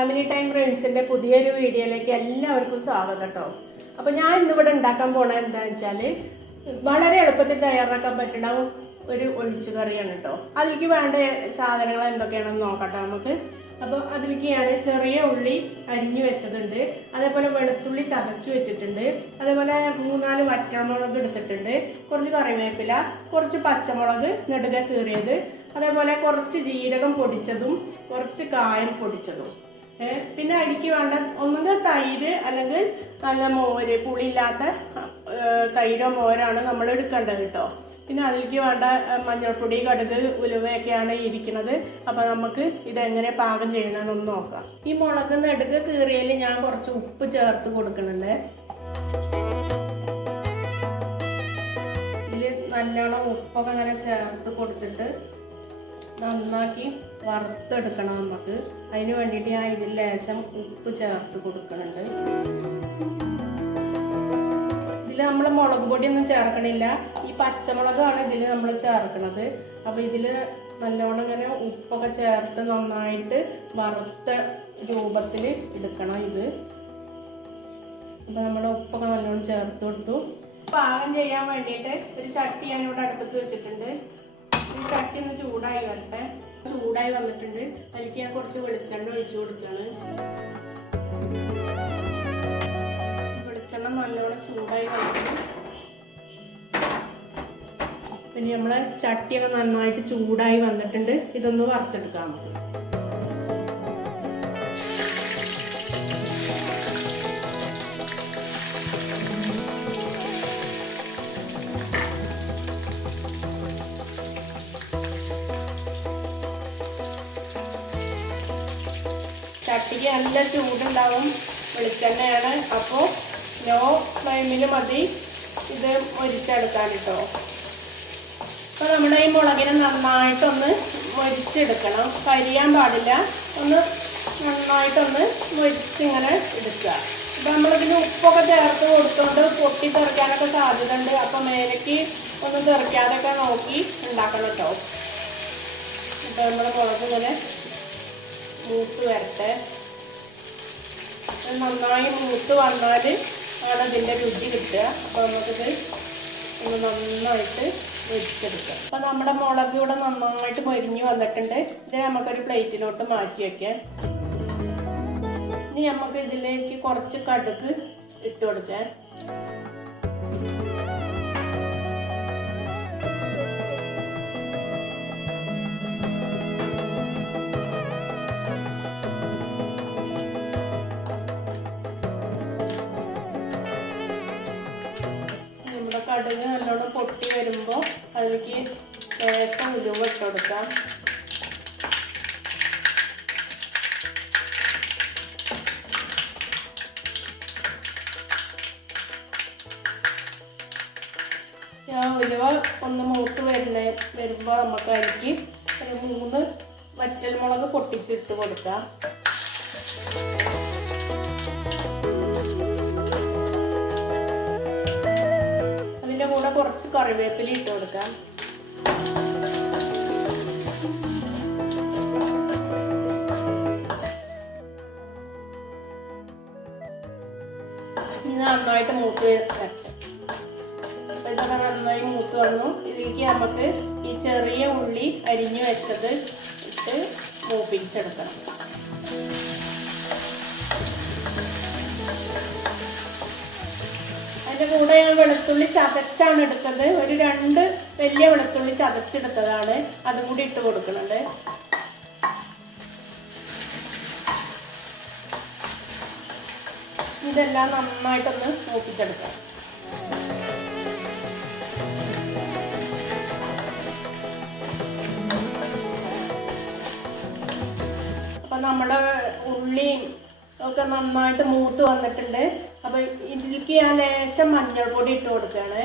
Family time ഫ്രണ്ട്സിന്റെ പുതിയൊരു വീഡിയോയിലേക്ക് എല്ലാവർക്കും സ്വാഗതം കേട്ടോ. അപ്പോൾ ഞാൻ ഇന്നിവിടെ ഉണ്ടാക്കാൻ പോണത് എന്താണെന്ന് വെച്ചാൽ വളരെ എളുപ്പത്തിൽ തയ്യാറാക്കാൻ പറ്റുന്ന ഒരു ഒഴിച്ചുകറിയാണ് കേട്ടോ. അതിലേക്ക് വേണ്ട സാധനങ്ങൾ എന്തൊക്കെയാണെന്ന് നോക്കട്ടെ നമുക്ക്. അപ്പോൾ അതിലേക്ക് ഞാൻ ചെറിയ ഉള്ളി അരിഞ്ഞു വെച്ചതുണ്ട്, അതേപോലെ വെളുത്തുള്ളി ചതച്ചു വെച്ചിട്ടുണ്ട്, അതേപോലെ 3-4 വറ്റൽമുളക് എടുത്തിട്ടുണ്ട്, കുറച്ച് കറിവേപ്പില, കുറച്ച് പച്ചമുളക് നെടുക കീറിയത്, അതേപോലെ കുറച്ച് ജീരകം പൊടിച്ചതും കുറച്ച് കായം പൊടിച്ചതും. പിന്നെ അതിലേക്ക് വേണ്ട ഒന്നുകിൽ തൈര് അല്ലെങ്കിൽ നല്ല മോര്, പുളിയില്ലാത്ത തൈരോ മോരാണ് നമ്മൾ എടുക്കേണ്ടത് കേട്ടോ. പിന്നെ അതിലേക്ക് വേണ്ട മഞ്ഞൾപ്പൊടി, കടുക്, ഉലുവയൊക്കെയാണ് ഇരിക്കുന്നത്. അപ്പോൾ നമുക്ക് ഇതെങ്ങനെ പാകം ചെയ്യണമെന്നൊന്ന് നോക്കാം. ഈ മുളക് നെടുക് കീറിയതിൽ ഞാൻ കുറച്ച് ഉപ്പ് ചേർത്ത് കൊടുക്കുന്നുണ്ട്. ഇതിൽ നല്ലോണം ഉപ്പൊക്കെ അങ്ങനെ ചേർത്ത് കൊടുത്തിട്ട് നന്നാക്കി വറുത്തെടുക്കണം നമുക്ക്. അതിന് വേണ്ടിയിട്ട് ഞാൻ ഇതിൽ ലേശം ഉപ്പ് ചേർത്ത് കൊടുക്കുന്നുണ്ട്. ഇതിൽ നമ്മൾ മുളക് പൊടിയൊന്നും ചേർക്കണില്ല, ഈ പച്ചമുളകാണ് ഇതിൽ നമ്മൾ ചേർക്കുന്നത്. അപ്പോൾ ഇതിൽ നല്ലോണം ഇങ്ങനെ ഉപ്പൊക്കെ ചേർത്ത് നന്നായിട്ട് വറുത്ത രൂപത്തിൽ എടുക്കണം ഇത്. അപ്പോൾ നമ്മൾ ഉപ്പൊക്കെ നല്ലോണം ചേർത്ത് കൊടുത്തു. പാകം ചെയ്യാൻ വേണ്ടിയിട്ട് ഒരു ചട്ടി ഞാനിവിടെ അടുപ്പത്ത് വെച്ചിട്ടുണ്ട്. ഈ ചട്ടി ഒന്ന് ചൂടായി വരട്ടെ. ചൂടായി വന്നിട്ടുണ്ട്. അതിലേക്ക് ഞാൻ കുറച്ച് വെളിച്ചെണ്ണ ഒഴിച്ചു കൊടുക്കുകയാണ്. വെളിച്ചെണ്ണ നല്ലോണം ചൂടായി വന്നിട്ടുണ്ട്. പിന്നെ നമ്മളെ ചട്ടിയൊക്കെ നന്നായിട്ട് ചൂടായി വന്നിട്ടുണ്ട്. ഇതൊന്ന് വറുത്തെടുക്കാം നമുക്ക്. ചട്ടിക്ക് നല്ല ചൂടുണ്ടാവും, വെളിച്ചെണ്ണയാണ്. അപ്പോൾ ലോ ഫ്ലെയിമിൽ മതി ഇത് മൊരിച്ചെടുക്കാൻ കേട്ടോ. അപ്പോൾ നമ്മുടെ ഈ മുളകിനെ നന്നായിട്ടൊന്ന് മൊരിച്ചെടുക്കണം, കരിയാൻ പാടില്ല. ഒന്ന് നന്നായിട്ടൊന്ന് മൊരിച്ചിങ്ങനെ എടുക്കുക. അപ്പോൾ നമ്മളിതിന് ഉപ്പൊക്കെ ചേർത്ത് കൊടുത്തുകൊണ്ട് പൊട്ടി തെറിക്കാനൊക്കെ സാധ്യത ഉണ്ട്. അപ്പോൾ മേലേക്ക് ഒന്നും തെറിക്കാതൊക്കെ നോക്കി ഉണ്ടാക്കണം കേട്ടോ. അപ്പോൾ നമ്മുടെ മുളക് ഇങ്ങനെ മൂത്ത് വരട്ടെ. നന്നായി മൂത്ത് വന്നാൽ ആണ് ഇതിൻ്റെ രുചി കിട്ടുക. അപ്പോൾ നമുക്കിത് ഒന്ന് നന്നായിട്ട് വെച്ചെടുക്കാം. അപ്പോൾ നമ്മുടെ മുളക് ഇവിടെ നന്നായിട്ട് മൊരിഞ്ഞ് വന്നിട്ടുണ്ട്. ഇത് നമുക്കൊരു പ്ലേറ്റിലോട്ട് മാറ്റി വയ്ക്കാം. ഇനി നമുക്ക് ഇതിലേക്ക് കുറച്ച് കടുക് ഇട്ട് കൊടുക്കാം. കടുക് നല്ലോണം പൊട്ടി വരുമ്പോൾ അതിലേക്ക് ലേശം ഉലുവ ഇട്ട് കൊടുക്കാം. ഉലുവ ഒന്ന് മൂത്ത് വരുമ്പോൾ നമുക്ക് അതിലേക്ക് ഒരു 3 വറ്റൽമുളക് പൊട്ടിച്ചിട്ട് കൊടുക്കാം. കൂടെ കുറച്ച് കറിവേപ്പില ഇട്ട് കൊടുക്കാം. ഇത് നന്നായിട്ട് മൂത്ത് വരട്ടെ. അപ്പോൾ ഇതൊക്കെ നന്നായി മൂത്ത് വന്നു. ഇതിലേക്ക് നമുക്ക് ഈ ചെറിയ ഉള്ളി അരിഞ്ഞു വെച്ചത് ഇട്ട് മൂപ്പിച്ചെടുക്കണം. അതിൻ്റെ കൂടെ ഞാൻ വെളുത്തുള്ളി ചതച്ചാണ് എടുത്തത്. ഒരു 2 വലിയ വെളുത്തുള്ളി ചതച്ചെടുത്തതാണ്, അതും കൂടി ഇട്ട് കൊടുക്കുന്നുണ്ട്. ഇതെല്ലാം നന്നായിട്ടൊന്ന് മൂപ്പിച്ചെടുക്കാം. അപ്പം നമ്മുടെ ഉള്ളിയും ഒക്കെ നന്നായിട്ട് മൂത്ത് വന്നിട്ടുണ്ട്. അപ്പോൾ ഇതിലേക്ക് ഞാൻ ലേശം മഞ്ഞൾപ്പൊടി ഇട്ട് കൊടുക്കുകയാണ്.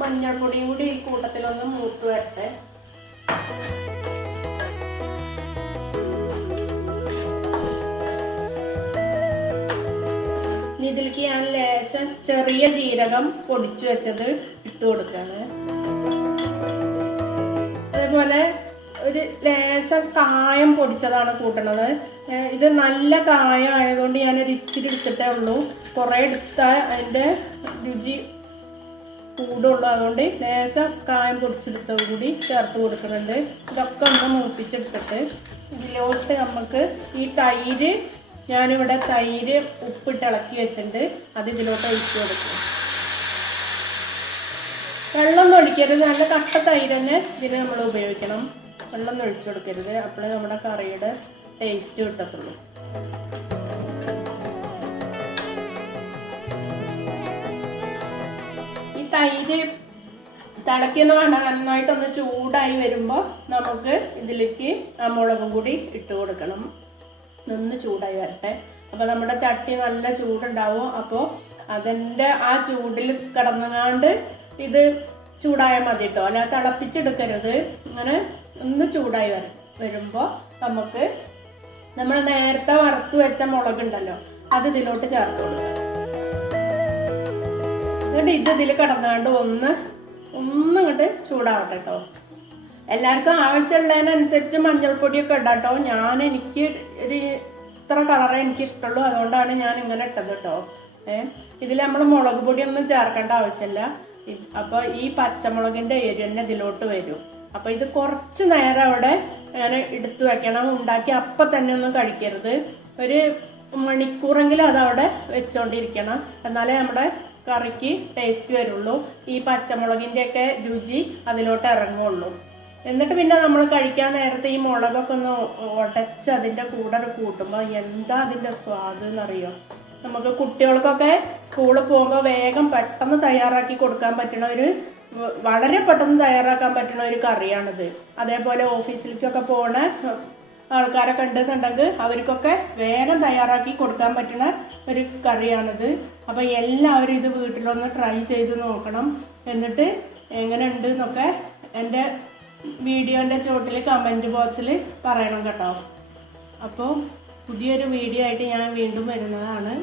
മഞ്ഞൾപ്പൊടിയും കൂടി ഈ കൂട്ടത്തിലൊന്ന് മൂത്ത് വരട്ടെ. ഇതിലേക്ക് ഞാൻ ലേശം ചെറിയ ജീരകം പൊടിച്ചു വെച്ചത് ഇട്ട് കൊടുക്കുകയാണ്. ലേശം കായം പൊടിച്ചതാണ് കൂട്ടണത്. ഇത് നല്ല കായം ആയതുകൊണ്ട് ഞാനൊരു ഇച്ചിരി എടുത്തിട്ടേ ഉള്ളൂ. കുറേ എടുത്താൽ അതിൻ്റെ രുചി കൂടുള്ളൂ. അതുകൊണ്ട് ലേശം കായം പൊടിച്ചെടുത്തത് കൂടി ചേർത്ത് കൊടുക്കുന്നുണ്ട്. ഇതൊക്കെ ഒന്ന് മൂപ്പിച്ചെടുത്തിട്ട് ഇതിലോട്ട് നമുക്ക് ഈ തൈര്, ഞാനിവിടെ തൈര് ഉപ്പിട്ട് ഇളക്കി വെച്ചിട്ടുണ്ട്, അത് ഇതിലോട്ട് ഒഴിച്ച് കൊടുക്കും. വെള്ളമൊന്നും ഒഴിക്കരുത്, നല്ല കട്ട തൈര് തന്നെ ഇതിന് നമ്മൾ ഉപയോഗിക്കണം. വെള്ളം ഒഴിച്ചു കൊടുക്കരുത്, അപ്പോഴേ നമ്മുടെ കറിയുടെ ടേസ്റ്റ് കിട്ടത്തുള്ളൂ. ഈ തൈര് തിളയ്ക്കുന്ന വേണ്ട, നന്നായിട്ടൊന്ന് ചൂടായി വരുമ്പോൾ നമുക്ക് ഇതിലേക്ക് ആ മുളകും കൂടി ഇട്ട് കൊടുക്കണം. നിന്ന് ചൂടായി വരട്ടെ. അപ്പോൾ നമ്മുടെ ചട്ടി നല്ല ചൂടുണ്ടാവും. അപ്പോൾ അതിൻ്റെ ആ ചൂടിൽ കിടന്നുകാണ്ട് ഇത് ചൂടായാൽ മതി കേട്ടോ, അല്ലാതെ തിളപ്പിച്ചെടുക്കരുത്. അങ്ങനെ ഒന്ന് ചൂടായി വരുമ്പോൾ നമുക്ക് നമ്മൾ നേരത്തെ വറുത്ത് വെച്ച മുളകുണ്ടല്ലോ അത് ഇതിലോട്ട് ചേർത്ത് കൊടുക്കാം. എന്നിട്ട് ഇതിൽ കിടന്നുകൊണ്ട് ഒന്ന് ഇങ്ങോട്ട് ചൂടാവട്ടെ കേട്ടോ. എല്ലാവർക്കും ആവശ്യമുള്ളതിനനുസരിച്ച് മഞ്ഞൾപ്പൊടിയൊക്കെ ഇടാം കേട്ടോ. എനിക്ക് ഒരു ഇത്ര കളറേ എനിക്ക് ഇഷ്ടമുള്ളൂ, അതുകൊണ്ടാണ് ഞാൻ ഇങ്ങനെ ഇട്ടത് കേട്ടോ. ഇതിൽ നമ്മൾ മുളക് പൊടിയൊന്നും ചേർക്കേണ്ട ആവശ്യമില്ല. അപ്പോൾ ഈ പച്ചമുളകിൻ്റെ എരി തന്നെ ഇതിലോട്ട് വരും. അപ്പോൾ ഇത് കുറച്ച് നേരം അവിടെ അങ്ങനെ എടുത്തു വെക്കണം. ഉണ്ടാക്കി അപ്പം തന്നെ ഒന്നും കഴിക്കരുത്. ഒരു മണിക്കൂറെങ്കിലും അതവിടെ വെച്ചുകൊണ്ടിരിക്കണം, എന്നാലേ നമ്മുടെ കറിക്ക് ടേസ്റ്റ് വരുള്ളൂ. ഈ പച്ചമുളകിൻ്റെയൊക്കെ രുചി അതിലോട്ട് ഇറങ്ങുള്ളൂ. എന്നിട്ട് പിന്നെ നമ്മൾ കഴിക്കാൻ നേരത്തെ ഈ മുളകൊക്കെ ഒന്ന് ഉടച്ച് അതിൻ്റെ കൂടെ കൂട്ടുമ്പോൾ എന്താ അതിൻ്റെ സ്വാദ് എന്നറിയോ. നമുക്ക് കുട്ടികൾക്കൊക്കെ സ്കൂളിൽ പോകുമ്പോൾ വേഗം പെട്ടെന്ന് തയ്യാറാക്കി കൊടുക്കാൻ പറ്റുന്ന വളരെ പെട്ടെന്ന് തയ്യാറാക്കാൻ പറ്റുന്ന ഒരു കറിയാണിത്. അതേപോലെ ഓഫീസിലേക്കൊക്കെ പോണ ആൾക്കാരൊക്കെ ഉണ്ടെന്നുണ്ടെങ്കിൽ അവർക്കൊക്കെ വേഗം തയ്യാറാക്കി കൊടുക്കാൻ പറ്റുന്ന ഒരു കറിയാണിത്. അപ്പോൾ എല്ലാവരും ഇത് വീട്ടിലൊന്ന് ട്രൈ ചെയ്ത് നോക്കണം. എന്നിട്ട് എങ്ങനെ ഉണ്ട് എന്നൊക്കെ എൻ്റെ വീഡിയോൻ്റെ ചുവട്ടിൽ കമൻറ്റ് ബോക്സിൽ പറയണം കേട്ടോ. അപ്പോൾ പുതിയൊരു വീഡിയോ ആയിട്ട് ഞാൻ വീണ്ടും വരുന്നതാണ്.